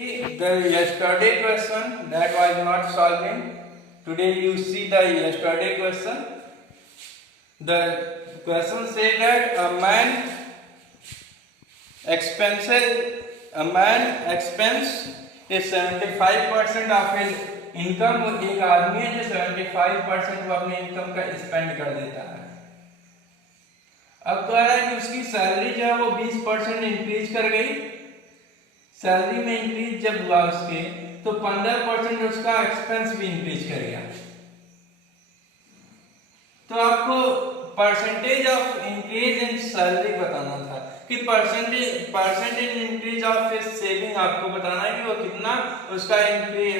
The yesterday question that was not solving. Today you see the yesterday question. The question said that a man expense is 75% of his income. एक आदमी है जो 75% वो अपने income का spend कर देता है। अब कह रहा है कि उसकी सैलरी जो है वो 20% इंक्रीज कर गई। सैलरी में इंक्रीज जब हुआ उसके तो 15% उसका एक्सपेंस भी इंक्रीज कर गया। तो आपको percentage of increase in salary बताना था कि percentage increase of his saving आपको बताना है कि वो कितना उसका इंक्रीज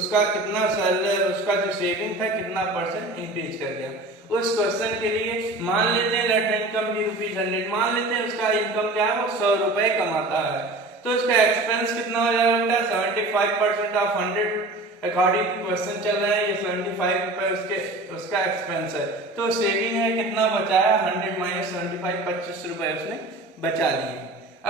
उसका कितना सैलरी उसका जो सेविंग था कितना परसेंट इंक्रीज कर गया। उस क्वेश्चन के लिए मान लेते हैं लेट इनकम भी ₹100, मान लेते हैं उसका इनकम क्या है वो 100 रुपए कमाता है। तो उसका एक्सपेंस कितना हो जाएगा बेटा 75% ऑफ 100 अकॉर्डिंग टू क्वेश्चन चल रहा है ये 75 रुपए उसका एक्सपेंस है। तो सेविंग है कितना बचा है 100 माइनस 75 25 रुपए उसने बचा लिए।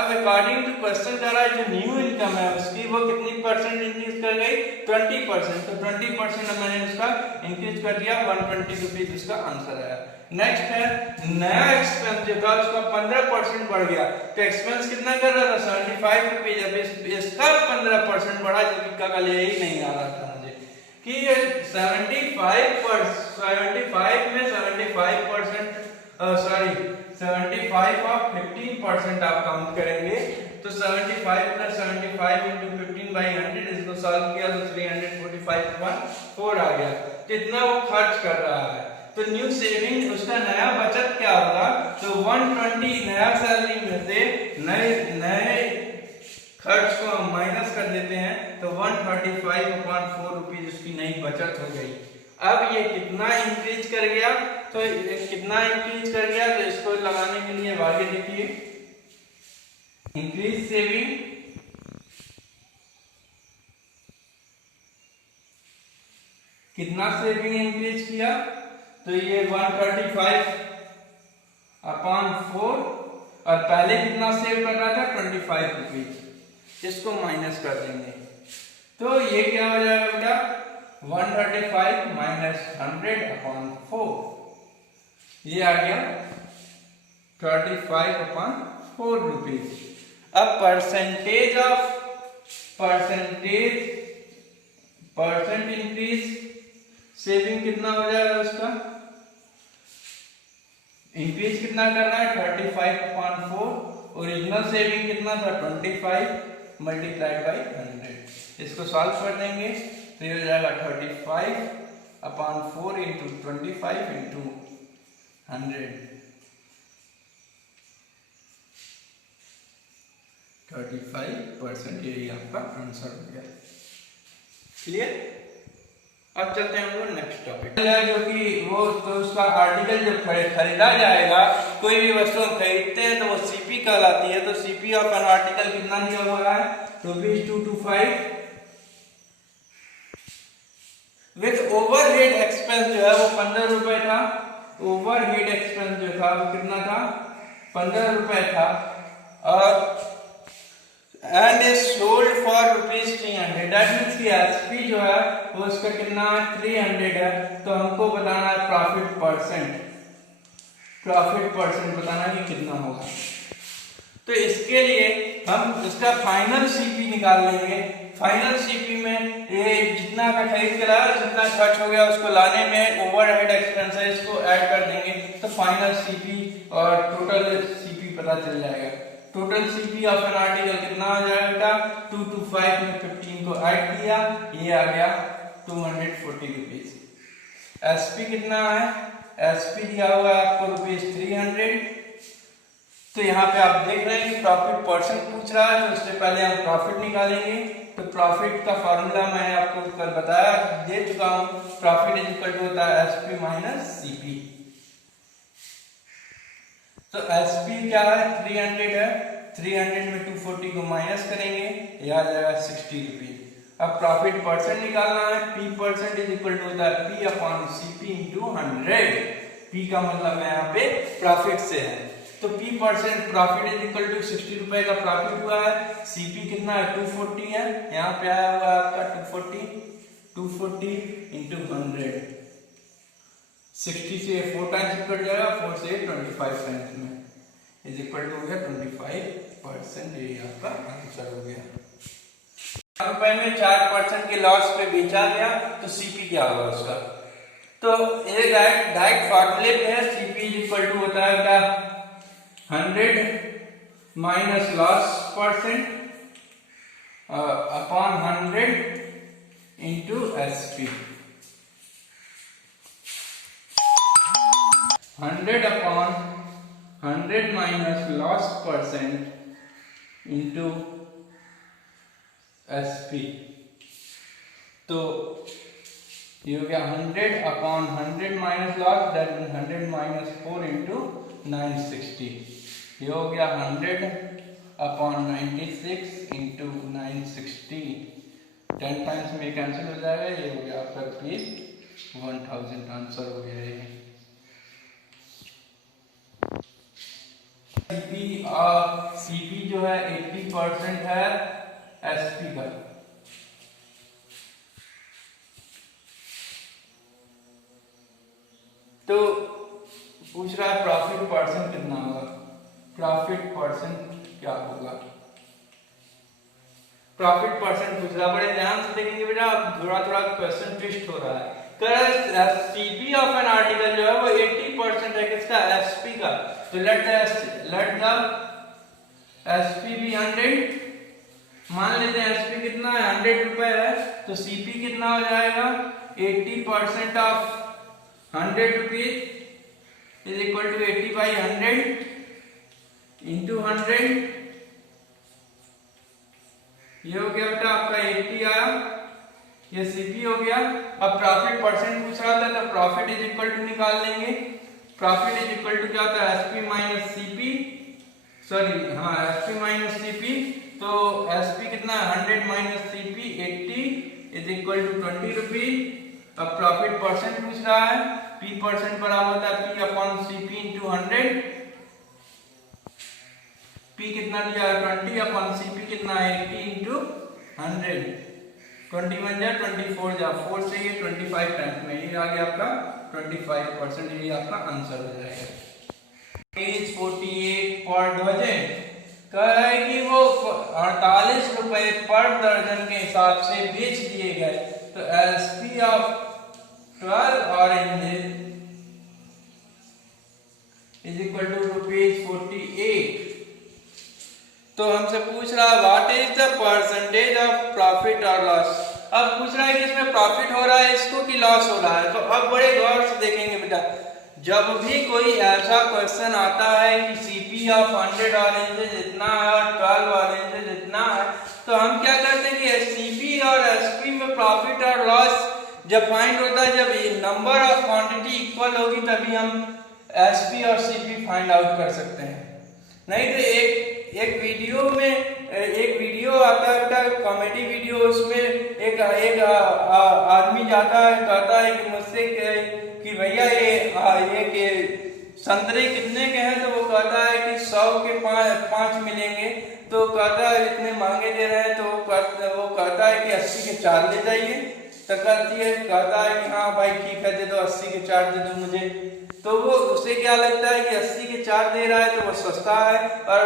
अब अकॉर्डिंग टू क्वेश्चन कर रहा है जो न्यू इनकम है उसकी वो कितनी परसेंट इंक्रीज कर गई 20%। तो 20% मैंने उसका इंक्रीज कर दिया 120 रुपीज उसका आंसर आया। नेक्स्ट है नया एक्सपेंस जो था उसका 15% बढ़ गया। तो एक्सपेंस कितना कर रहा था 75 रुपीज। अब इसका 15% बढ़ा जबकि का कल यही नहीं आ रहा था मुझे कि 75 में 75 ऑफ 15% आप काउंट करेंगे तो 75 प्लस 75 इंटू 15/100 इसको सॉल्व किया तो 345/4 आ गया। कितना वो खर्च कर रहा है। तो न्यू सेविंग उसका नया बचत क्या होगा तो 120 नया सैलरी में से नए खर्च को हम माइनस कर देते हैं तो 135/4 रुपीज उसकी नई बचत हो गई। अब ये कितना इंक्रीज कर गया तो कितना इंक्रीज कर गया तो इसको लगाने के लिए आगे देखिए इंक्रीज सेविंग कितना सेविंग इंक्रीज किया तो ये 135/4 और पहले कितना सेव कर रहा था 25 रुपीज। इसको माइनस कर देंगे तो ये क्या हो जाएगा बेटा 135 माइनस 100/4 ये आ गया 35/4 रुपीज। अब परसेंट इंक्रीज सेविंग कितना हो जाएगा उसका इंक्रीज कितना कर रहा है 35/4 ओरिजिनल सेविंग कितना था 25 मल्टीप्लाइड बाई 100। इसको सॉल्व कर देंगे तो ये हो जाएगा 35/4 इंटू 25 इंटू 100 35%। यही आपका आंसर हो गया। क्लियर। अब चलते हैं हम लोग नेक्स्ट टॉपिक जो कि वो तो उसका आर्टिकल जो खरीदा जाएगा कोई भी वस्तु हम खरीदते हैं तो वो सीपी कहलाती है। तो सीपी ऑफ एन आर्टिकल कितना दिया हुआ है ₹225 विद ओवरहेड एक्सपेंस जो है वो 15 रुपए था। ओवरहेड एक्सपेंस जो था वो कितना था 15 रुपए था और and is sold for ₹300। That means कि एसपी जो है वो उसका कितना है 300 है। तो हमको बताना है प्रॉफिट परसेंट बताना कि कितना होगा। तो इसके लिए हम इसका फाइनल सीपी निकाल लेंगे। फाइनल सीपी में ये जितना का खरीद के लाया जितना खर्च हो गया उसको लाने में ओवरहेड एक्सपेंस है इसको ऐड कर देंगे तो फाइनल सीपी और टोटल सीपी पता चल जाएगा। Total CP of an article कितना आ जाएगा 225 में 15 को ऐड किया ये आ गया 240 रुपीज। एसपी कितना है एसपी दिया हुआ है आपको ₹300। तो यहाँ पे आप देख रहे हैं कि प्रॉफिट परसेंट पूछ रहा है तो उससे पहले हम प्रॉफिट निकालेंगे। तो प्रॉफिट का फॉर्मूला मैंने आपको कल बताया दे चुका हूँ। प्रॉफिट इज इक्वल टू होता है एसपी माइनस सीपी। तो एसपी क्या है 300 है 300 में 240 को माइनस करेंगे यह आ जाएगा 60 रुपीज। अब प्रॉफिट परसेंट निकालना है P percent is equal to होता है P/CP इंटू 100। पी का मतलब है यहाँ पे प्रॉफिट से है तो P percent profit is equal to 60 रुपए का प्रॉफिट हुआ है। CP कितना है 240 है, यहाँ पे आया हुआ है आपका 240 इंटू 100, 60 से 4 टाइम्स कट जाएगा, 4 से 25 टाइम्स में इज इक्वल टू हो गया 25%। ये आपका आंसर हो गया। रुपए में 4% के लॉस पे बेचा गया तो CP क्या होगा उसका? तो ये डायरेक्ट फॉर्मूले पे है। CP इज इक्वल टू होता है क्या 100 minus loss percent upon 100 into SP। 100 upon 100 minus loss percent into SP। तो ये हो गया 100 upon 100 minus loss, that mean 100 minus 4 into 960। ये हो गया 100 अपॉन 96 इंटू 960, 10 टाइम्स में कैंसिल हो जाएगा। ये हो गया आपका ₹1000 आंसर हो गया ये। CP जो है 80% है SP का। तो पूछ रहा है प्रॉफिट परसेंट कितना होगा। प्रॉफिट परसेंट क्या होगा? प्रॉफिट परसेंट पूछ रहा है, बड़े ध्यान से देखेंगे बेटा, थोड़ा थोड़ा क्वेश्चन ट्विस्ट हो रहा है। CP ऑफ एन आर्टिकल जो है वो 80% है किसका? SP का। तो लेट द SP भी 100। मान लेते हैं SP कितना है 100 रुपए है, तो CP कितना हो जाएगा 80% of 100 rupees is equal to 80 by 100 into 100। ये हो गया बेटा आपका 80 आया, ये CP हो गया। अब प्रॉफिट परसेंट पूछ रहा था तो प्रॉफिट इज इक्वल टू निकाल लेंगे। प्रॉफिट इज इक्वल टू क्या होता है SP माइनस CP, सॉरी हाँ SP माइनस CP। तो SP कितना है 100 minus CP 80 is equal to 20 rupees. अब प्रॉफिट परसेंट पूछ रहा है, P परसेंट बराबर होता है P upon CP into 100। P कितना दिया है 20 अपॉन CP कितना है 80 इंटू 100। 21 जा 24 जा 4 से ये 25 टाइम्स में, ये आ गया आपका 25%। ये आपका आंसर हो जाएगा। पेज 48 पर डजन कह रहा है कि वो 48 रुपए पर दर्जन के हिसाब से बेच दिए गए। तो SP of 12 oranges is equal to ₹48। तो हमसे पूछ रहा है what is the percentage of profit और लॉस। अब पूछ रहा है कि इसमें प्रॉफिट हो रहा है इसको कि लॉस हो रहा है। तो अब बड़े गौर से देखेंगे बेटा, जब भी कोई ऐसा क्वेश्चन आता है कि CP ऑफ 100 ऑरेंजेस इतना है और 12 ऑरेंजेस इतना है, तो हम क्या करते हैं कि CP और SP में प्रॉफिट और लॉस जब फाइंड होता है, जब नंबर ऑफ क्वांटिटी इक्वल होगी तभी हम SP और CP फाइंड आउट कर सकते हैं। नहीं तो एक वीडियो आता है बेटा, कॉमेडी वीडियो, उसमें एक आदमी जाता है कहता है कि मुझसे कि भैया ये कि संतरे कितने के हैं, तो वो कहता है कि 100 के 5 मिलेंगे। तो कहता है इतने महंगे दे रहे हैं, तो वो कहता है कि 80 के 4 ले जाइए। तो कहता है कि हाँ भाई ठीक है दे दो, 80 के 4 दे दो मुझे। तो वो उसे क्या लगता है कि 80 के 4 दे रहा है तो वो सस्ता है, और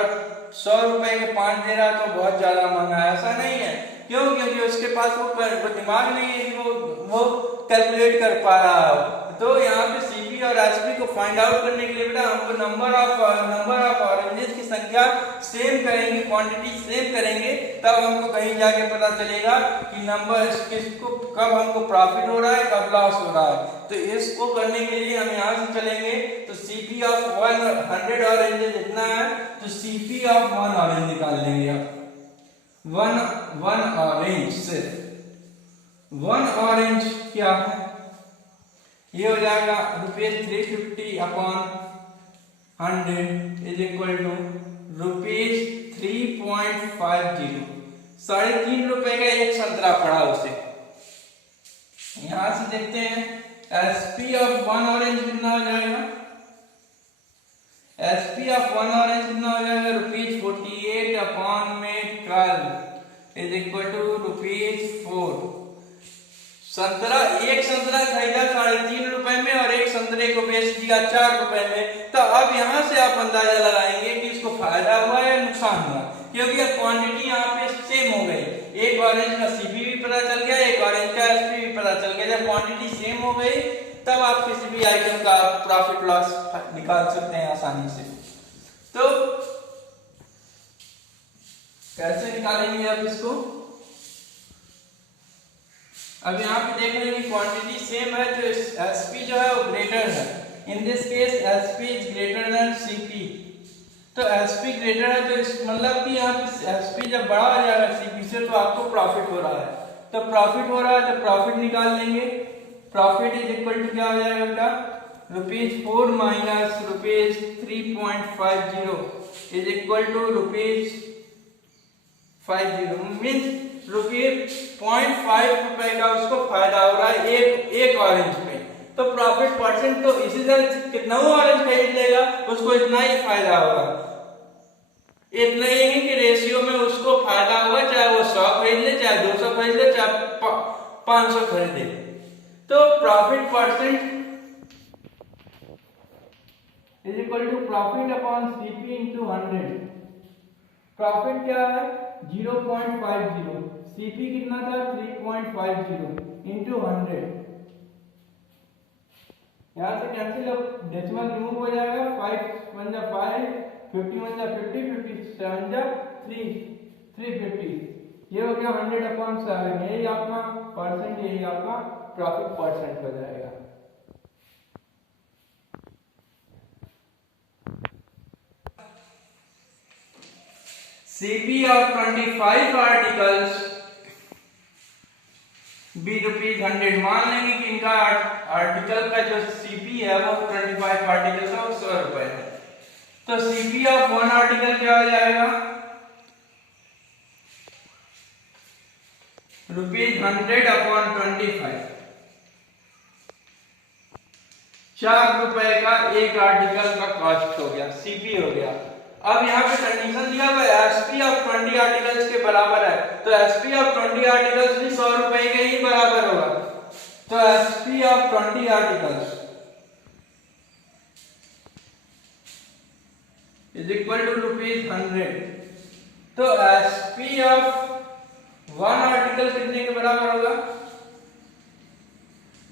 100 रुपए के 5 दे रहा है तो बहुत ज्यादा महंगा है। ऐसा नहीं है, क्यों? क्योंकि उसके पास वो दिमाग नहीं है कि वो कैलकुलेट कर पा रहा है। तो यहाँ पे CP और SP को फाइंड आउट करने के लिए बेटा हमको नंबर ऑफ ऑरेंजेस की संख्या सेम करेंगे, क्वांटिटी सेम करेंगे, तब हमको कहीं जाके पता चलेगा कि नंबर किसको कब हमको प्रॉफिट हो रहा है कब लॉस हो रहा है। तो इसको करने के लिए हम यहाँ से चलेंगे, तो CP ऑफ 100 ऑरेंजेस इतना है, तो CP ऑफ 1 ऑरेंज निकाल लेंगे। आप 1 ऑरेंज से 1 ऑरेंज क्या है, ये हो जाएगा ₹350 अपॉन 100 इज इक्वल टू ₹3.50। 3.5 रुपए का एक संतरा पड़ा उसे। यहां से देखते हैं SP ऑफ 1 ऑरेंज कितना हो जाएगा, एसपी ऑफ वन ऑरेंज कितना हो जाएगा, ₹48/12 इज इक्वल टू ₹4। संतरा, एक संतरा खरीदा ₹3.5 में और एक संतरे को बेच दिया ₹4 में। तो अब यहाँ से आप अंदाजा लगाएंगे कि इसको फायदा हुआ या नुकसान हुआ, क्योंकि अब क्वांटिटी यहाँ पे सेम हो गई। एक ऑरेंज का सीपी भी पता चल गया, एक ऑरेंज का एसपी भी पता चल गया। जब क्वांटिटी सेम हो गई तब आप किसी भी आइटम का प्रॉफिट लॉस निकाल सकते हैं आसानी से। तो कैसे निकालेंगे आप इसको? अब यहाँ पे देख रहे हैं कि क्वांटिटी सेम है, तो एसपी जो है वो ग्रेटर है। In this case SP is greater than CP. तो एसपी ग्रेटर है तो इस मतलब कि यहाँ पे एसपी जब बड़ा हो जाएगा सीपी से तो आपको प्रॉफिट हो रहा है। तो प्रॉफिट हो रहा है तो प्रॉफिट निकाल लेंगे। प्रॉफिट इज इक्वल टू क्या हो जाएगा बेटा, ₹4 minus ₹3.50 is equal to ₹50 means ₹0.5 का उसको फायदा हो रहा है एक ऑरेंज पे। तो प्रॉफिट परसेंट तो इसी तरह कितना ऑरेंज खरीद लेगा उसको इतना ही फायदा होगा। इतना ही है कि रेशियो में उसको फायदा होगा, चाहे वो 100 खरीद ले, चाहे 200 खरीद ले, चाहे 500 खरीदे। तो profit percent is equal to profit upon CP into 100। प्रॉफिट क्या है 0.50, सीपी कितना था 3.50 इंटू 100। यहाँ से कैंसिल, अब डेसिमल रिमूव हो जाएगा। 5 1 जा 5, 50 1 जा 50, 57 जा 350। ये हो गया 100/7। यही आपका परसेंट, यही आपका प्रॉफिट परसेंट हो जाएगा। CP of 25 articles be ₹100। मान लेंगे कि इनका आर्टिकल का जो सीपी है वो 25 आर्टिकल का ₹100 है। तो सीपी ऑफ वन आर्टिकल क्या हो जाएगा, ₹100/25। ₹4 का एक आर्टिकल का कॉस्ट हो गया, सीपी हो गया। अब यहाँ पे कंडीशन दिया हुआ है एसपी ऑफ 20 आर्टिकल्स के बराबर है, तो एसपी ऑफ 20 आर्टिकल्स भी ₹100 के ही बराबर होगा। तो SP of 20 articles is equal to ₹100। तो एसपी ऑफ वन आर्टिकल कितने के बराबर होगा,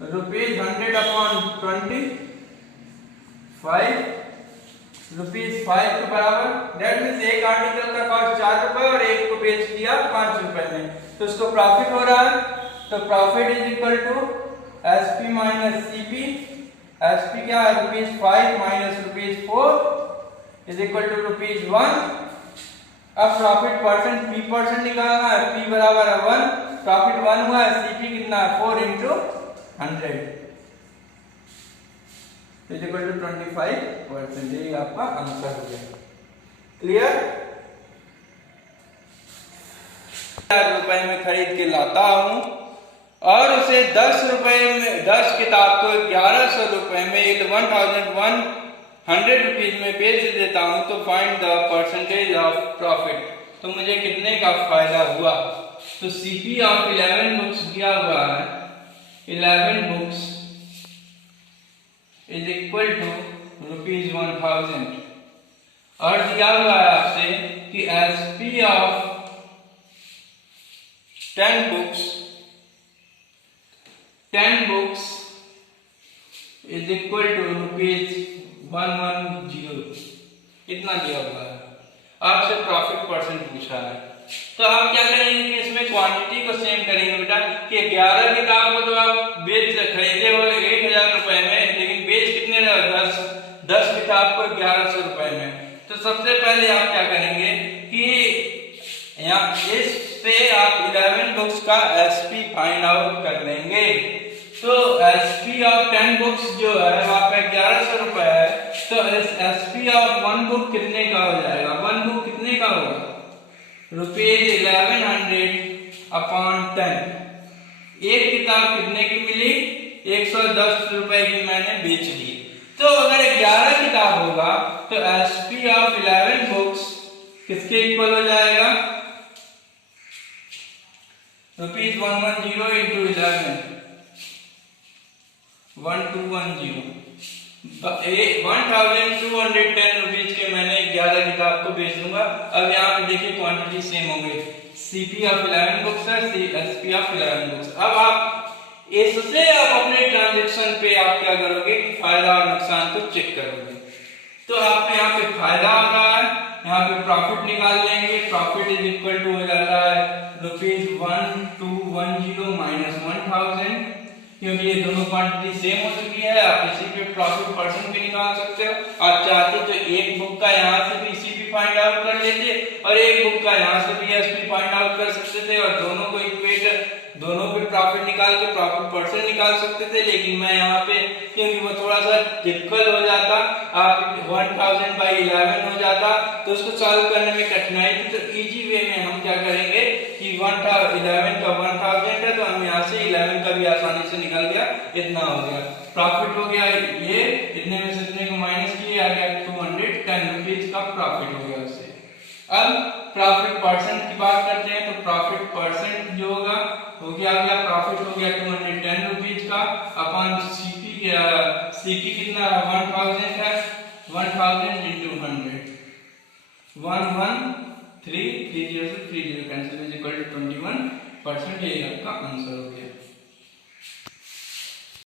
₹100/25, ₹5 के बराबर। दैट मीन्स एक आर्टिकल का कॉस्ट ₹4 और एक को बेच दिया ₹5 में, तो उसको प्रॉफिट हो रहा है। तो profit is equal to SP minus CP. SP क्या है ₹5 माइनस ₹4 इज इक्वल टू ₹1। अब प्रॉफिट परसेंट पी परसेंट निकालना है, पी बराबर है 1, प्रॉफिट 1 हुआ है, सीपी कितना है 4 × 100 इज इक्वल टू 25%। ये आपका आंसर हो गया। क्लियर? ₹10 में खरीद के लाता हूं और उसे ₹10 में 10 किताब को ₹1100 में 1100 में बेच देता हूं, तो find the percentage of profit. तो मुझे कितने का फायदा हुआ? तो सीपी ऑफ 11 बुक्स दिया हुआ है, 11 बुक्स इज इक्वल टू ₹1000 और दिया हुआ है आपसे कि SP of 10 books is equal to ₹110। इतना दिया हुआ है, आपसे प्रॉफिट परसेंट पूछा है। तो आप क्या करेंगे कि इसमें क्वांटिटी को सेम करेंगे बेटा कि 11 किताब को तो आप खरीदे हो ₹1000 में, लेकिन बेच कितने रहे 10 किताब को ₹1100 में। तो सबसे पहले आप क्या करेंगे कि यहाँ इस पे आप 11 बुक्स का एसपी फाइंड आउट कर लेंगे। तो एसपी ऑफ 10 बुक्स जो है आपका ₹1100 है, तो एसपी ऑफ 1 बुक कितने का हो जाएगा, 1 बुक कितने का होगा ₹1100/10। एक किताब कितने की मिली, ₹110 की मैंने बेच दी। तो तो अगर 11 किताब होगा तो एसपी ऑफ 11 बुक्स किसके इक्वल हो जाएगा? रुपीज 110 इंटू 11 1210 1210 रुपीज के मैंने 11 किताब को बेच दूंगा। अब यहाँ पे देखिए क्वांटिटी सेम हो गई, सीपी ऑफ 11 बुक्स है, एसपी ऑफ 11 बुक्स। अब आप इससे आप अपने ट्रांजैक्शन पे आप क्या करोगे कि फायदा और नुकसान को चेक करोगे। तो आपको यहाँ पे फायदा आ रहा है, यहाँ पे प्रॉफिट निकाल लेंगे। प्रॉफिट इज इक्वल टू हो जाता है रुपीज 1210 माइनस 1000, क्योंकि ये दोनों क्वांटिटी सेम हो चुकी है। आप इसी पे प्रॉफिट परसेंट भी निकाल सकते हो। आप चाहते तो एक बुक का यहाँ से भी सीपी फाइंड आउट कर लेते और एक बुक का यहाँ से भी एसपी फाइंड आउट कर सकते थे और दोनों को इक्वेट, दोनों पे प्रॉफिट निकाल के प्रॉफिट परसेंट निकाल सकते थे। लेकिन मैं यहाँ पे, क्योंकि वो थोड़ा सा डिफिकल्ट हो जाता, आप 1000/11 हो जाता तो उसको सॉल्व करने में कठिनाई थी। तो इजी वे में हम क्या करेंगे कि 11 का 1000 है तो हम यहाँ से 11 का भी आसानी से निकल गया, इतना हो गया। प्रॉफिट हो गया ये, इतने में से इतने को माइनस किए, आ गया 210 रुपीज का प्रॉफिट हो गया उससे। अब प्रॉफिट परसेंट की बात करते हैं तो प्रॉफिट परसेंट जो होगा हो गया प्रॉफिट हो गया 210 रुपीज का अपन सीपी कितना है 1000 है, 1000 इंटू 100 11330 से 30 कैंसिल इज इक्वल टू 21%। ये आपका आंसर हो गया।